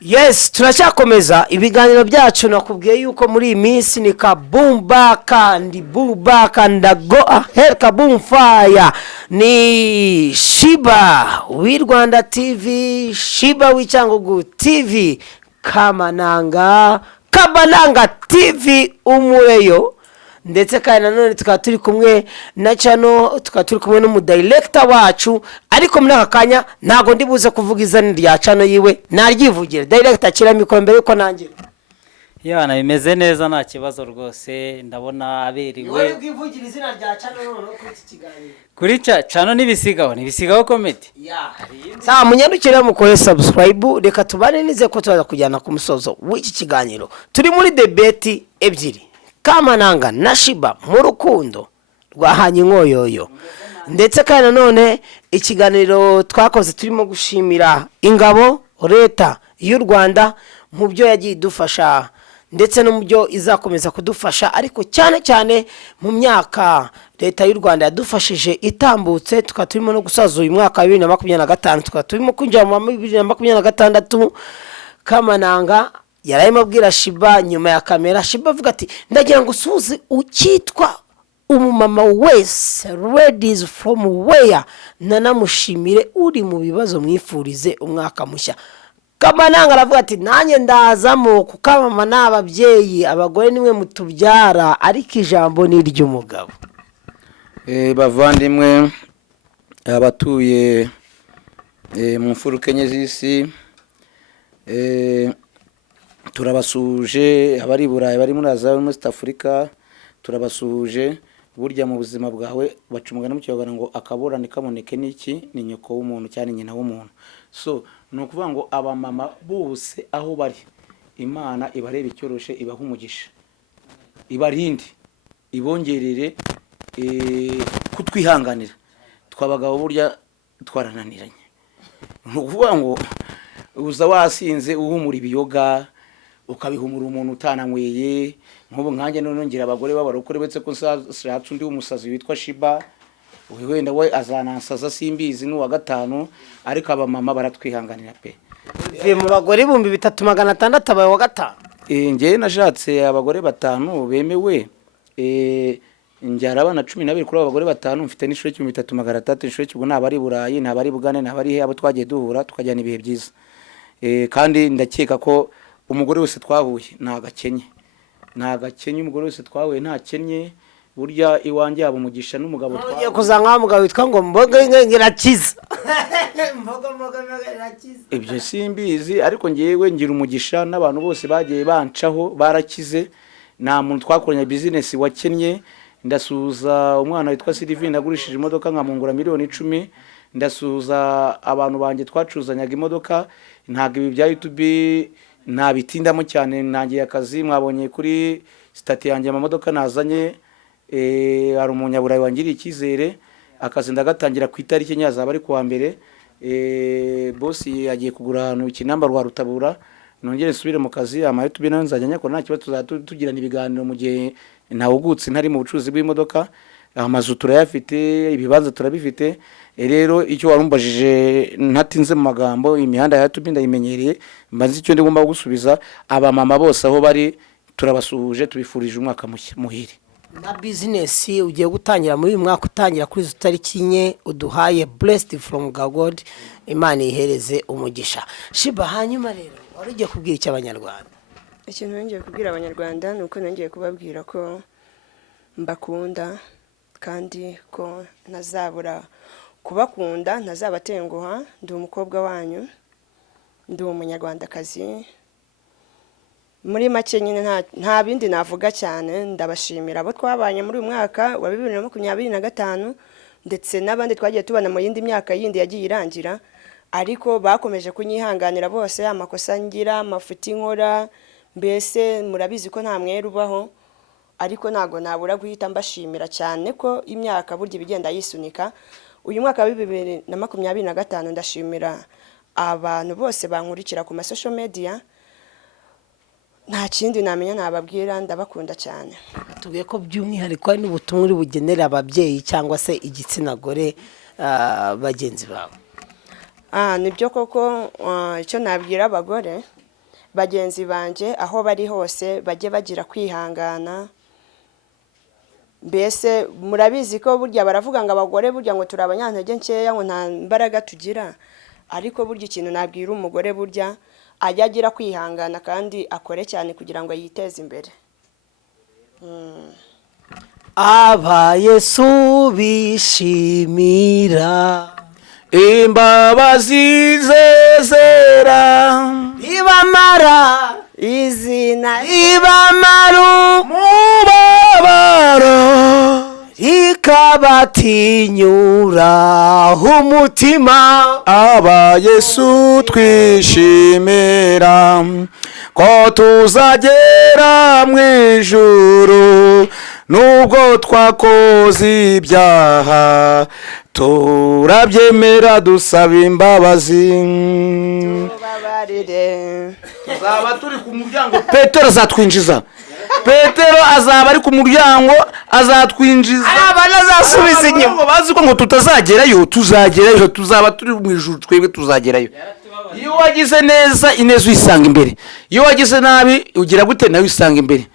Yes, turacyakomeza ibiganiro byacu nakubwiye yuko muri iyi minsi ni kabumba kandi buba kanda go ahead kabum fire ni Shiba wi Rwanda TV, Shiba wi Cyangugu TV, Kabananga TV umureyo ndetse kandi nanone tukaba turi kumwe na channel, tukaba turi kumwe n'umudirector wacu, ariko muri aka kanya ntago ndibuze kuvuga izina rya channel yiwe, naryivugire director akira mikoro mbere yuko nangira. Yana bimeze neza nta kibazo rwose, ndabona aberiwe. Wowe bwivugira izina rya channel none kuri iki kiganiro. Kuri channel nibisigaho comedy. Sa munyandukire mukore subscribe, reka tubane nize ko tuza kujyana ku musozo w'iki kiganiro. Turi muri debate ebyiri. Kabananga na Shiba mu rukundo rwahanye inkoyoyo, ndetse kandi nanone ikiganiro twakoze turimo gushimira ingabo leta y'u Rwanda mu byo yagiye idufasha ndetse no mu byo izakomeza kudufasha, ariko cyane cyane mu myaka leta y'u Rwanda yadufashije itambutse, tukaturimo no gusaza uyu mwaka wa 2025, tukaturimo kwinjira mu 2026. Kabananga yarayimabwira Shiba nyuma ya kamera. Shiba avuga ati ndagira ngo suzi ukitwa umumama wese ladies from where nanamushimire uri mu bibazo mwifurize umwaka mushya. Kabananga aravuga ati nanjye ndazamo kukamama n'ababyeyi abagore nimwe mutubyara, ariko ijambo ni ry'umugabo. Bavandimwe abatuye mu mfurukenye z'isi, turabasuje abari Burayi, bari muri Aziya, muri East Africa, turabasuje. Burya mu buzima bwawe bacumugana mu cyogana ngo akabura nikamoneke niki ni nyoko w'umuntu cyane nyina w'umuntu. So no kuvuga ngo aba mama bose aho bari, Imana ibarebe icyoroshe, ibaha umugisha, ibarinde, ibongerere kutwihanganira. Twabagabo burya twarananiranye. No kuvuga ngo uza wasinze uhumura ibiyoga ukabihumura umuntu utananyweye, nk'ubu nkanjye none ngira abagore b'abarokore betse ko nshatse undi w'umusazi witwa Shiba, wenda we azanansaza simbizi n'uwa gatanu, ariko aba mama baratwihanganira pe. Mu bagore 3600 abaye wa gatanu. Ngiye nashatse abagore batanu bemewe, njyara abana 12 kuri abagore batanu, mfite n'ishuri 3300, ishuri kibwo nabari Burayi, nabari Bugane, nabari he abo twagiye duhura tukajyana ibihe byiza. Kandi ndakeka ko umugore wese twahuye nagakenye umugore wese twahuye nta kennye. Burya iwanjye yabo umugisha n'umugabo twahuye. Ugiye kuzanka umugabo witwa ngo mboga ngirakiza. Mboga ngirakiza. Ibyo simbizi, ariko ngiyewe ngira umugisha n'abantu bose bagiye bancaho barakize. Nta muntu twakoranye business wakennye. Ndasuza umwana witwa Sylvie nagurishije imodoka nkamungura $10,000. Ndasuza abantu banje twacuzanyaga imodoka. Ntago ibi bya YouTube nabitindamo cyane, nangiye akazi mwabonye kuri state yanjye amamodoka nazanye. Ari umunyaburayi wangiriye ikizere, akazi ndagatangira ku itariki nyazaba ari kuwa mbere. Boss yagiye kugura ahantu ikinamba rwa Rutabura, nongere nsubire mu kazi. Ama YouTube nayo nzajya nyakora nta kibazo, tuzatugirana ibiganiro mu gihe ntawugutse ntari mu bucuruzi bw'imodoka. Amazu turayafite, ibibanza turabifite. Rero icyo warumbajije ntatinze mu magambo, imihanda ya YouTube ndayimenyereye, mbanze icyo ndigomba gusubiza. Aba mama bose aho bari turabasuhuje, tubifurije umwaka muhire. Na business ugiye gutangira muri uyu mwaka, utangira kuri izo tariki nye uduhaye blessed from God, Imana ihereze umugisha. Shiba, hanyuma rero wari ugiye kubwira iki abanyarwanda? Ikintu ngiye kubwira abanyarwanda nuko ngiye kubabwira ko mbakunda kandi ko ntazabura kubakunda, ntazabatenguha. Ndi umukobwa wanyu, ndi umunyarwandakazi. Muri make nyine nta bindi navuga cyane. Ndabashimira abo twabanye muri uyu mwaka wa 2025 ndetse n'abandi twagiye tubana mu yindi myaka yindi yagiye irangira, ariko bakomeje kunyihanganira bose. Amakosa ngira, amafuti nkora, mbese murabizi ko nta mwere ubaho, ariko nago nabura guhita mbashimira cyane ko imyaka burya bigenda yisunika. Uyu mwaka wa 2025 ndashimira abantu bose bankurikira ku social media. Nta kindi namenya nababwira, ndabakunda cyane. Tugiye ko by'umwihariko ari n'ubutumwa uri bugenera ababyeyi cyangwa se igitsina gore bagenzi bawe. Nibyo koko icyo nabwira abagore bagenzi banjye aho bari hose bajye bagira kwihangana. Mbese murabizi ko burya baravuga ngo abagore burya ngo turi abanyantege nkeya ngo nta mbaraga tugira, ariko burya ikintu nabwira umugore burya ajya agira kwihangana kandi akore cyane kugira ngo yiteze imbere. aba Yesu bishimira imbabazi ze zera ibamara Izina ibamara umubabaro ikabatinyura umutima. aba Yesu twishimira ko tuzagera mu ijuru nubwo twakoze ibyaha turabyemera dusaba imbabazi. tubabarire. Tuzaba turi ku muryango, Petero azatwinjiza. Petero azaba ari ku muryango azatwinjiza. abana azasubiza inyuma. Bazi ko ngo tutazagerayo, tuzagerayo, tuzaba turi mu ijuru, twebwe tuzagerayo. Iyo wagize neza ineza uyisanga imbere, iyo wagize nabi ugira gute nawe uyisanga imbere.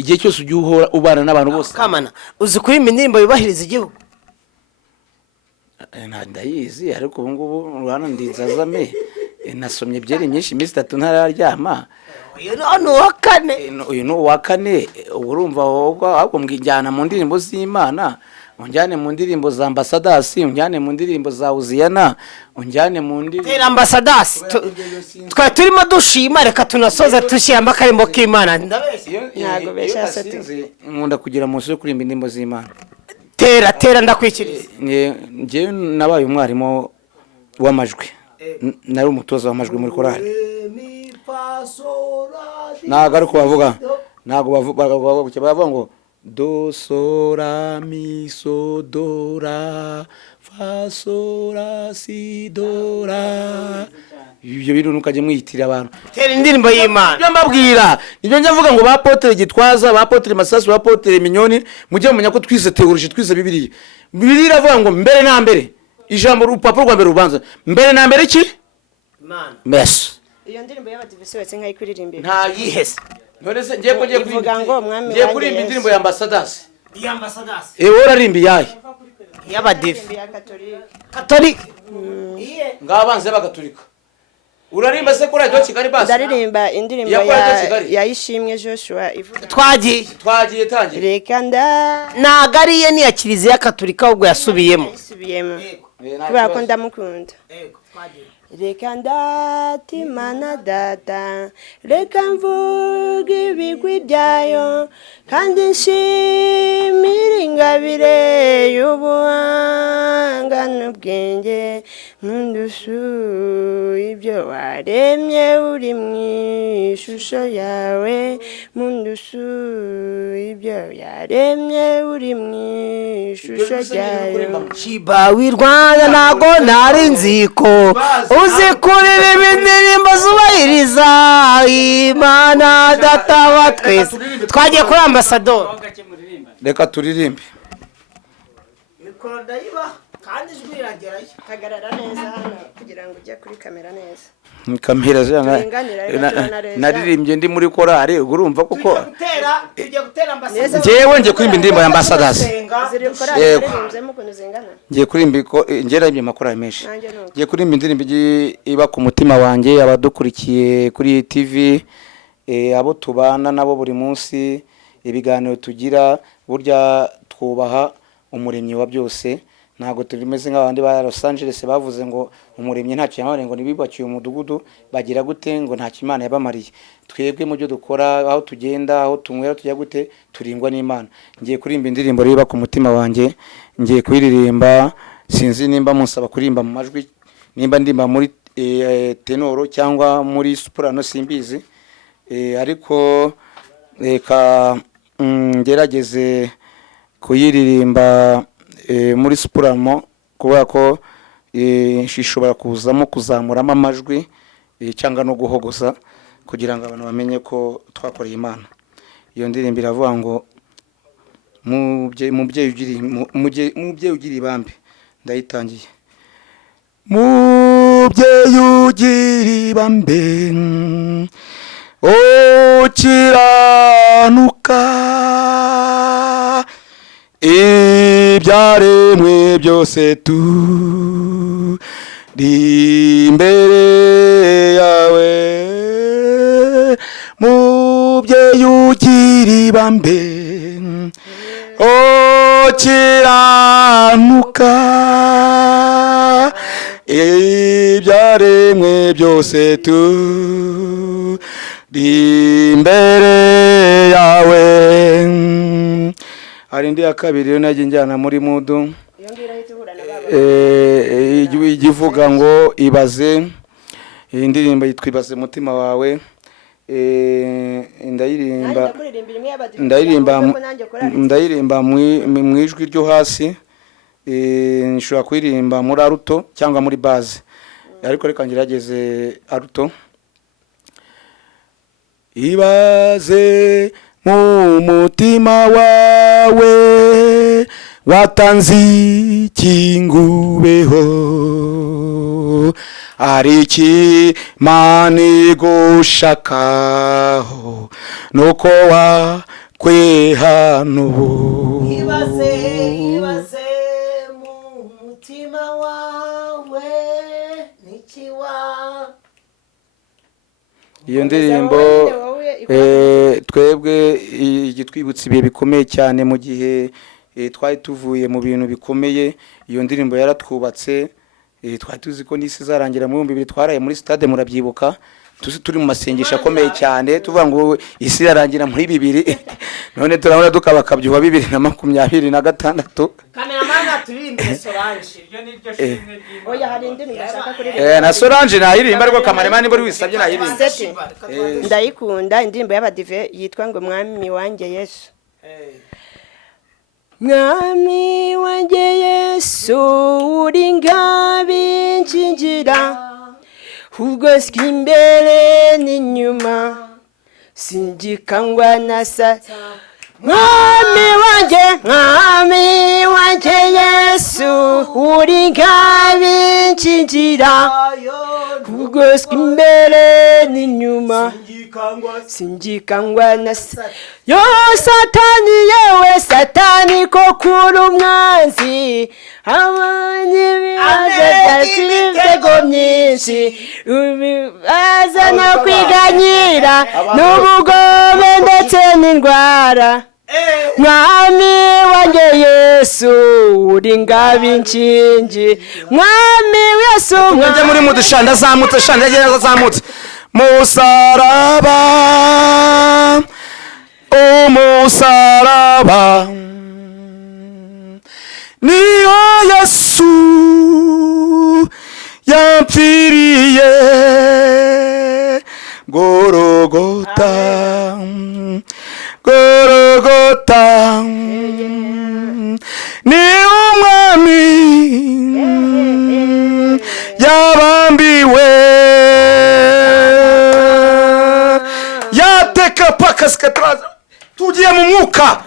Igihe cyose ujye uhora ubana n'abantu bose. Kamana uzi kuririmba indirimbo yubahiriza igihugu? Ndayizi ariko ubu ngubu urana ndizazame nasomye byeri myinshi iminsi 3 ntararyama. uyu ni uwa kane. Uyu ni uwa kane. Urumva ahubwo mbwijyana mu ndirimbo z'Imana, unjyane mu ndirimbo za Ambassadors, unjyane mu ndirimbo za Uziyana, unjyane mu ndirimbo Tera Ambassadors. Twa turimo dushima, reka tunasoza tushyiramo akarimbo k'Imana. Ntago besha sati. Nkunda kugira munsi yo kurimba indirimbo z'Imana. Tera ndakwikiriza. Ngewe nabaye umwarimu w'amajwi, nari umutoza w'amajwi muri korali. Ntago ari kubavuga, ntago bavuga ngo do sora mi so dora fa sora si dora. Ibyo bintu nukajye mwitira abantu. Tera indirimbo y'Imana. Ibyo mbabwira nibyo njya mvuga ngo ba Apotre Gitwaza, ba Apotre Masasu, ba Apotre Minyoni, mujye mumenya ko twize theology, twize Bibiliya. Bibiliya iravuga ngo mbere na mbere, ijambo urupapuro rwa mbere rubanza, mbere na mbere iki? Imana. Yes. Iyo ndirimbo y'abadivisi wese nkayikuririmba. Nta yihese. None se ngiye ko ngiye Ivuga ngo mwami ngiye wanjye kurimba Yesu. indirimbo ya Ambassadors. Iya Ambassadors. Urarimba yahe? Y'abadive. Ya Katolika. Katolika. Ngabanze bagaturika. Urarimba se kuri Radio Kigali basi? Ndaririmba indirimbo Ya Radio Kigali? ya Ishimwe Joshua ivuga Twagiye tangiye. reka nagariye ni ya Kiliziya Katolika ahubwo yasubiyemo. kubera ko ndamukunda. Reka ndatimana data, reka mvuge ibigwi byayo, kandi nshimire ingabire y'ubuhanga n'ubwenge, mundusu ibyo waremye uri mu ishusho yawe, mundusu ibyo yaremye uri mu ishusho yayo. Shiba w'i Rwanda ntago nari nziko uzi kuririmba indirimbo zubahiriza Imana data wa twese. Twagiye kuri Ambassador. Reka turirimbe. Mikoro ndayiba kandi ijwi iragerayo. Hagarara neza hano kugira ngo ujye kuri kamera neza. Kamera naririmbye ndi muri korali, urumva kuko Tujye gutera Ambassador. ngewe ngiye kurimba indirimbo ya Ambassadors. Ngiye kurimba ngiye makorali menshi. Ngiye kurimba indirimbo iba ku mutima wanjye, abadukurikiye kuri TV, abo tubana nabo buri munsi, ibiganiro tugira, burya twubaha umuremyi wa byose. Ntago turimeze nk'abandi ba Los Angeles bavuze ngo umuremyi ntacyo yamare, ngo nibibakiye umudugudu bagira gute, ngo ntacyo Imana yabamariye. Twebwe mu byo dukora, aho tugenda, aho tunywera, tujya gute, turingwa n'Imana. Ngiye kurimba indirimbo riba ku mutima wanjye, ngiye kuyiririmba, sinzi nimba musaba kurimba mu majwi, nimba ndimba muri tenoro cyangwa muri soprano simbizi, ariko reka ngerageze kuyiririmba muri soprano, kubera ko ishobora kuzamo kuzamuramo amajwi cyangwa no guhogoza, kugira ngo abantu bamenye ko twakoreye Imana. Iyo ndirimbo iravuga ngo mubyeyi ugira ibambe. Ndayitangiye. Mubyeyi ugira ibambe, ukiranuka ibyaremwe byose turi imbere yawe mubyeyi ugira ibambe ukiranuka ibyaremwe byose turi imbere yawe. Hari indi ya kabiri rero najye njyana muri mudu igivuga ngo ibaze. Iyi ndirimbo yitwa Ibaze umutima wawe. Ndayiririmba mu ijwi ryo hasi, nshobora kuririmba muri aruto cyangwa muri baze, ariko reka ngerageze aruto. Ibaze mu mutima wawe watanze ikingubeho, ari Imana igushakaho nuko wakwihana ubu. Ibaze mu mutima wawe nikiwa. Iyo ndirimbo twebwe igitwibutsa ibihe bikomeye cyane mu gihe twari tuvuye mu bintu bikomeye. Iyo ndirimbo yaratwubatse, twari tuzi ko n'isi izarangira mu 2000 twaraye muri stade, murabyibuka, turi mu masengesho akomeye cyane tuvuga ngo isi irarangira muri 2000 none turabona dukabakabyuha 2026. Kameramana turirimbire Solange. Iryo ni ryo shimwe ry'Imana. Oya hari indi ndashaka kuririmba. Na Solange nayirimba ariko kameramani bari wisabye nayirimba. Ndayikunda indirimbo y'abadive yitwa ngo Mwami wanjye Yesu. Mwami wanjye Yesu uri ngabe nkingira, ubwo imbere n'inyuma singikangwa na Satani. Mwami wanjye Yesu uri ngabe nkingira, ubwo imbere n'inyuma singikangwa na Satani. Yo Satani, yewe Satani ko kuri umwanzi, abanye bibaza by'ibitego myinshi, ubibaza no kwiganyira n'ubugome ndetse n'indwara. Mwami wanjye Yesu uri ngabe inkingi, Mwami Yesu mwanje muri mudushanda zamutse shanda yagenda zamutse musaraba umusaraba niyo Yesu yampfiriye Gorogota Gorogota ni umwami yabambiwe yateka paka skatraza tugiye mu mwuka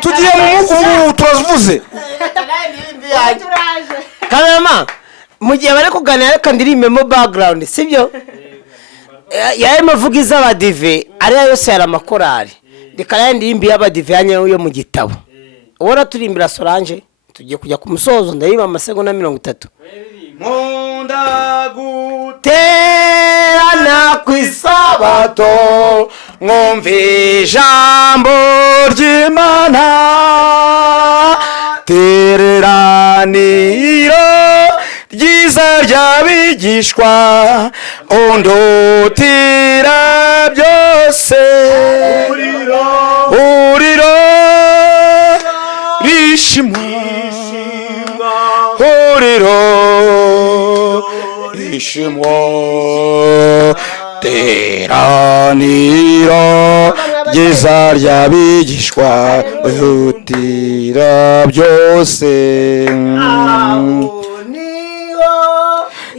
tugiye mu mwuka ubu turavuze Kamera mu gihe bari kuganira reka ndirimbemo background sibyo yarimo vuga iz'abadive ariyo yose yari amakorari reka nayo ndirimbi y'abadive yanyu yo mu gitabo ubona turimbira Solange tugiye kujya ku musozo ndayima amasegonda 30 nkunda guterana ku isabato mwumve ijambo ry'Imana teraniro ryiza ry'abigishwa undutira byose uriro rishimwa uriro rishimwa teraniro ryiza ry'abigishwa undutira byose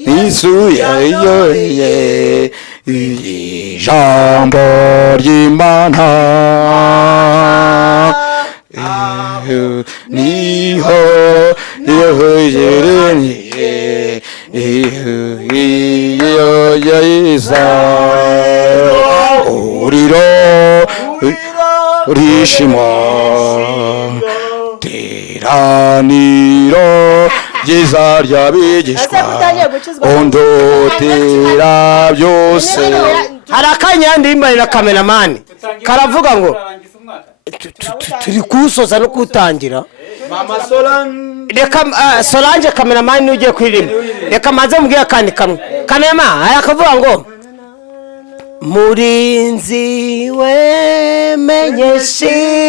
Isuye ijambo ry'Imana niho yerenye iyo yiza teraniro rishima teraniro ryiza ry'abigishwa undotera byose. hari akanya ndimbarira kameramani karavuga ngo turi kuwusoza no kuwutangira. Mama Solange, reka Solange kameramani ugiye kuririmba, reka maze mubwire akandi kamwe. Kamera akavuga ngo murinzi wemenyesha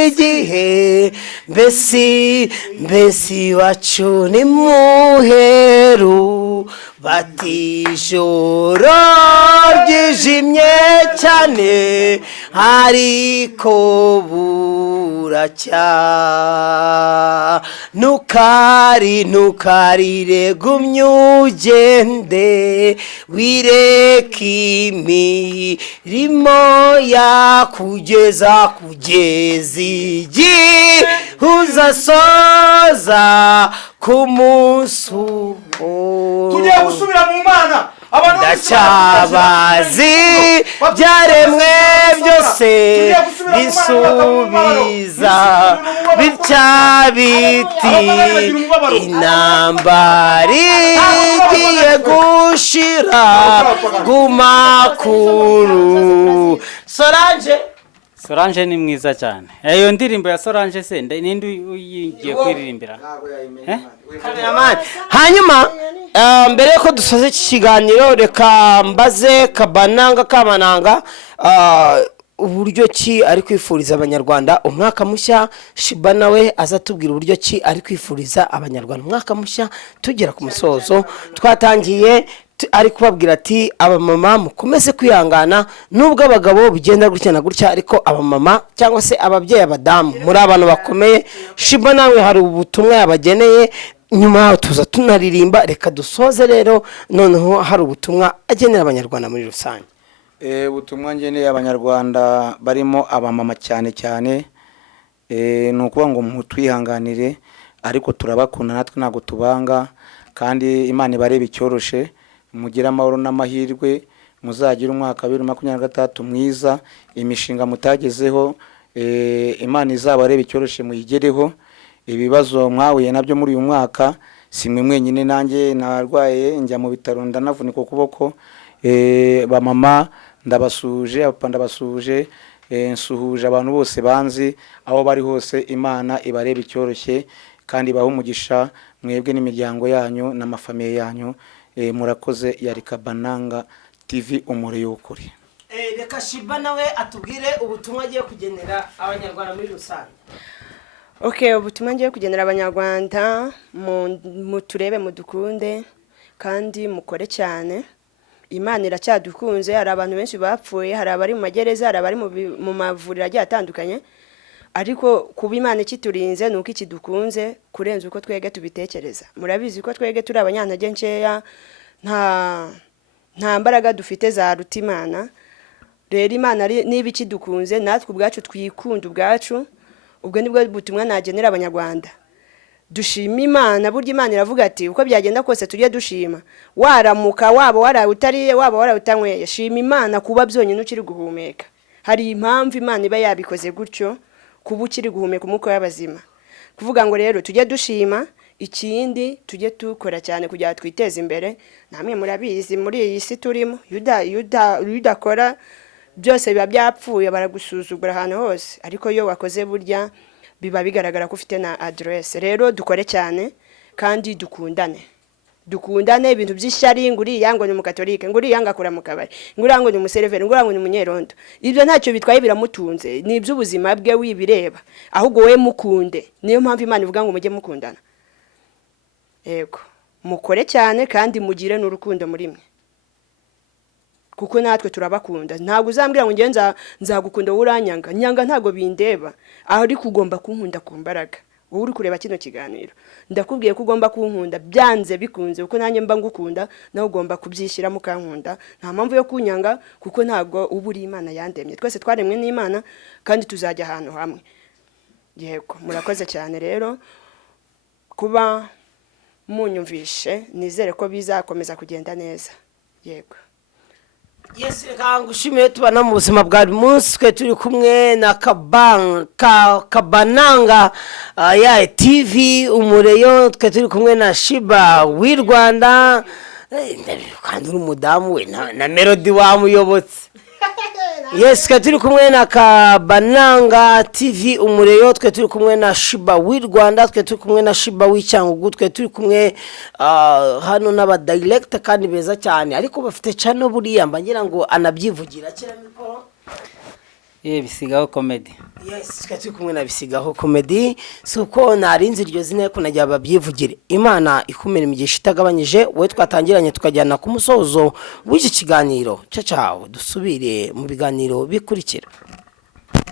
igihe mbesi wacu ni muheru batijoro ryijimye cyane ariko buracya ntukarire gumye ugende wireka imirimo yakugeza igihe uzasoza ku munsi tugiye gusubira mu Mana. ndacyabazi byaremwe byose bisubiza bitya biti intambara igiye gushira guma kuru. Solange ni mwiza cyane. Iyo ndirimbo ya Solange se ninde uyigiye kwiririmbira? Hanyuma mbere yuko dusoza iki kiganiro reka mbaze Kamananga uburyo ki ari kwifuriza abanyarwanda umwaka mushya. Shiba nawe azatubwira uburyo ki ari kwifuriza abanyarwanda umwaka mushya. Tugera ku musozo twatangiye ari kubabwira ati abamama mukomeze kwihangana nubwo abagabo bigenda gutya na gutya, ariko abamama cyangwa se ababyeyi abadamu muri abantu bakomeye. Shiba nawe hari ubutumwa yabageneye, nyuma yaho tuza tunaririmba. Reka dusoze rero noneho hari ubutumwa agenera abanyarwanda muri rusange. Ubutumwa ngeneye abanyarwanda barimo abamama cyane cyane ni ukuvuga ngo mutwihanganire, ariko turabakunda natwe ntabwo tubanga, kandi Imana ibarebe icyoroshe. Mugire amahoro n'amahirwe, muzagira umwaka 2023 mwiza. Imishinga mutagezeho Imana izabarebe icyoroshe muyigereho. Ibibazo mwahuye nabyo muri uyu mwaka simwe mwenyine, nanjye narwaye njya mu bitaro ndanavunika ukuboko. Bamama ndabasuje, abapapa ndabasuje, nsuhuje abantu bose banzi aho bari hose. Imana ibarebe icyoroshye kandi baho umugisha mwebwe n'imiryango yanyu n'amafamiye yanyu. Murakoze. Yari Kabananga TV umure y'ukuri. Reka Shiba nawe atubwire ubutumwa agiye kugenera abanyarwanda muri rusange. Ubutumwa ngiye kugenera abanyarwanda, muturebe mudukunde kandi mukore cyane. Imana iracyadukunze. Hari abantu benshi bapfuye, hari abari mu magereza, hari abari mu mavuriro agiye atandukanye, ariko kuba Imana ikiturinze nuko ikidukunze kurenza uko twege tubitekereza. Murabizi ko twege turi abanyantege nkeya, nta mbaraga dufite za ruta Imana. Rero Imana niba ikidukunze natwe ubwacu twikunda ubwacu. Ubwo nibwo butumwa nagenera abanyarwanda. Dushima Imana. Burya Imana iravuga ati uko byagenda kose tujye dushima. Waramuka waba warawutariye waba warawutanyweye, shima Imana kuba byonyine ukiri guhumeka. Hari impamvu Imana iba yabikoze gutyo, kuba ukiri guhumeka umwuka w'abazima. Kuvuga ngo rero tujye dushima, ikindi tujye tukora cyane kugira twiteze imbere. Namwe murabizi muri iyi si turimo, yudakora byose biba byapfuye, baragusuzugura ahantu hose, ariko iyo wakoze burya biba bigaragara ko ufite na address. Rero dukore cyane kandi dukundane. Ibintu by'ishyari, nguriya ngo ni umukatolike, nguriya ngakora mu kabari, nguriya ngo ni umuseriveri, nguriya ngo ni umunyerondo, ibyo ntacyo bitwaye, biramutunze. Ni iby'ubuzima bwe wibireba, ahubwo we mukunde. Niyo mpamvu Imana ivuga ngo mujye mukundana. Yego, mukore cyane kandi mugire n'urukundo muri mwe, kuko natwe turabakunda. Ntabwo uzambwira ngo ngiye nzagukunda uranyanga. Nyanga ntabwo bindeba, aho ari kugomba kunkunda ku mbaraga. Wowe uri kureba kino kiganiro, ndakubwiye ko ugomba kunkunda byanze bikunze, kuko nanjye mba ngukunda, nawe ugomba kubyishyira mukankunda. Nta mpamvu yo kunyanga, kuko ntabwo uba uri Imana yandemye. Twese twaremwe n'Imana kandi tuzajya ahantu hamwe. Yego, murakoze cyane rero kuba munyumvishe. Nizere ko bizakomeza kugenda neza. Yego. Yes, reka ngushimire tubana mu buzima bwa buri munsi twe turi kumwe na Kabananga ya TV Umureyo, twe turi kumwe na Shiba w'i Rwanda kandi uri umudamu we na Melody wamuyobotse. Yes, twe turi kumwe na Kabananga TV Umureyo, twe turi kumwe na Shiba w'i Rwanda, twe turi kumwe na Shiba w'i Cyangugu, twe turi kumwe hano n'aba direct kandi beza cyane ariko bafite channel buriya mbagira ngo anabyivugira kira mikoro. Bisigaho comedy. Yes, twe turi kumwe na Bisigaho comedy, suko narinzi iryo zine ko najya babyivugire. Imana ikumira imigisha itagabanyije, we twatangiranye tukajyana ku musozo w'iki kiganiro. Ciao, dusubire mu biganiro bikurikira.